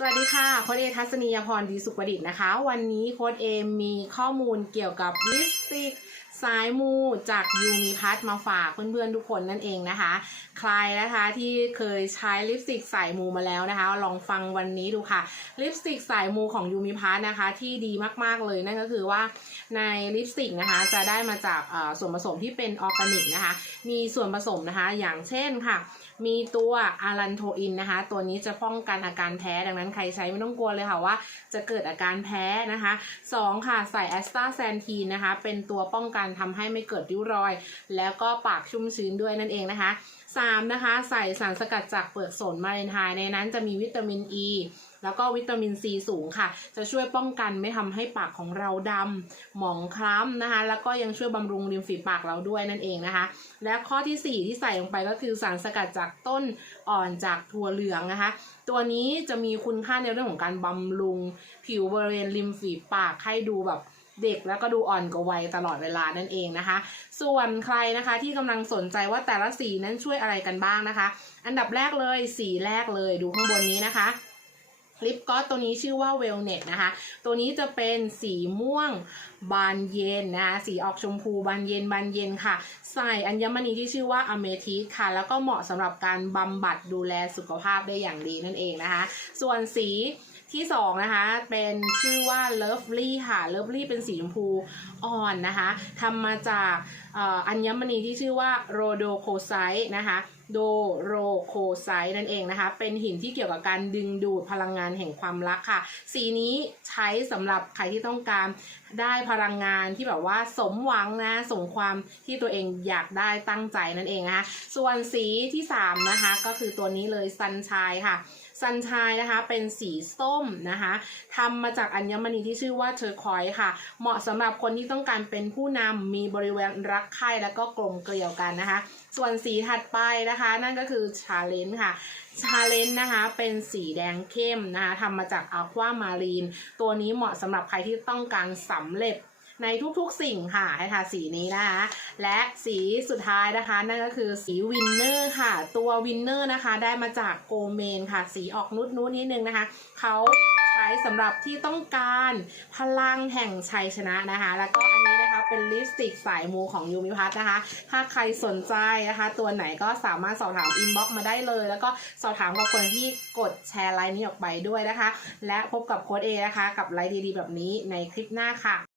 สวัสดีค่ะโค้ดเอทัศนียพรดีสุขประดิษฐ์นะคะ วันนี้โค้ดเอมีข้อมูลเกี่ยวกับลิปสติกสายมูจากยูมิพัทมาฝากเพื่อนๆทุกคนนั่นเองนะคะ ใครนะคะที่เคยใช้ลิปสติกสายมูมาแล้วนะคะ ลองฟังวันนี้ดูค่ะ ลิปสติกสายมูของยูมิพัทนะคะ ที่ดีมากๆเลยนั่นก็คือว่าในลิปสติกนะคะ จะได้มาจากส่วนผสมที่เป็นออร์แกนิกนะคะ มีส่วนผสมนะคะ อย่างเช่นค่ะ มีตัวอารันโทอินนะคะ ตัวนี้จะป้องกันอาการแพ้ดังนั้นใครใช้ไม่ต้องกลัวเลยค่ะว่า จะเกิดอาการแพ้นะคะสองค่ะใส่แอสตาแซนทีนนะคะ เป็นตัวป้องกันทำให้ไม่เกิดริ้วรอย แล้วก็ปากชุ่มชื้นด้วยนั่นเองนะคะสามนะคะ ใส่สารสกัดจากเปลือกสนมาเลนไทน์ในนั้นจะมีวิตามินอ e, ีแล้วก็วิตามินซีสูงค่ะ จะช่วยป้องกันไม่ทำให้ปากของเราดำหมองคล้ำนะคะ แล้วก็ยังช่วยบำรุงริมฝีปากเราด้วยนั่นเองนะคะ และข้อที่ 4 ที่ใส่ลงไปก็คือสารสกัดจากต้นอ่อนจากถั่วเหลืองนะคะ ตัวนี้จะมีคุณค่าในเรื่องของการบำรุง ผิวบริเวณริมฝีปากให้ดูแบบเด็กแล้วก็ดูอ่อนกว่าวัยตลอดเวลานั่นเองนะคะ ส่วนใครนะคะที่กำลังสนใจว่าแต่ละสีนั้นช่วยอะไรกันบ้างนะคะ อันดับแรกเลยสีแรกเลยดูข้างบนนี้นะคะ ลิปกลอสตัวนี้ชื่อว่าเวลเน็ตนะคะ ตัวนี้จะเป็นสีม่วงบานเย็นนะคะ สีออกชมพูบานเย็นบานเย็นค่ะ ใส่อัญมณีที่ชื่อว่าอเมทิสค่ะ แล้วก็เหมาะสำหรับการบำบัดดูแลสุขภาพได้อย่างดีนั่นเองนะคะ ส่วนสีที่สองนะคะ เป็นชื่อว่า Lovely ค่ะ Lovely เป็นสีชมพูอ่อนนะคะทำมาจาก อัญมณีที่ชื่อว่าโรโดโคไซต์นะคะโดโรโคไซต์นั่นเองนะคะ เป็นหินที่เกี่ยวกับการดึงดูดพลังงานแห่งความรักค่ะ สีนี้ใช้สำหรับใครที่ต้องการได้พลังงานที่แบบว่าสมหวังนะสมความที่ตัวเองอยากได้ตั้งใจนั่นเองนะคะส่วนสีที่ 3 นะคะ ก็คือตัวนี้เลยซันชายค่ะซันชายนะคะเป็นสีส้มนะคะทำมาจากอัญมณีที่ชื่อว่าเทอร์คอยส์ค่ะ เหมาะสำหรับคนที่ต้องการเป็นผู้นำมีบริเวณรักใคร่แล้วก็กลมเกลียวกันนะคะ ส่วนสีถัดไปนะคะ นั่นก็คือชาเลนจ์ค่ะชาเลนจ์นะคะเป็นสีแดงเข้มนะคะทำมาจากอะความารีน ตัวนี้เหมาะสำหรับใครที่ต้องการสำเร็จในทุกๆสิ่งค่ะให้ทาสีนี้นะคะ และสีสุดท้ายนะคะ นั่นก็คือสีวินเนอร์ค่ะ ตัววินเนอร์นะคะ ได้มาจากโกเมนค่ะ สีออกนุดนุดๆนิดนึงนะคะเขา ช้สำหรับที่ต้องการพลังแห่งชัยชนะนะคะ แล้วก็อันนี้นะคะเป็นลิปสติกสายมูของยูมิพัทนะคะ ถ้าใครสนใจนะคะ ตัวไหนก็สามารถสอบถามอินบ็อกซ์มาได้เลย แล้วก็สอบถามกับคนที่กดแชร์ไลน์นี้ออกไปด้วยนะคะ และพบกับโค้ดเอนะคะ กับไลน์ดีๆแบบนี้ในคลิปหน้าค่ะ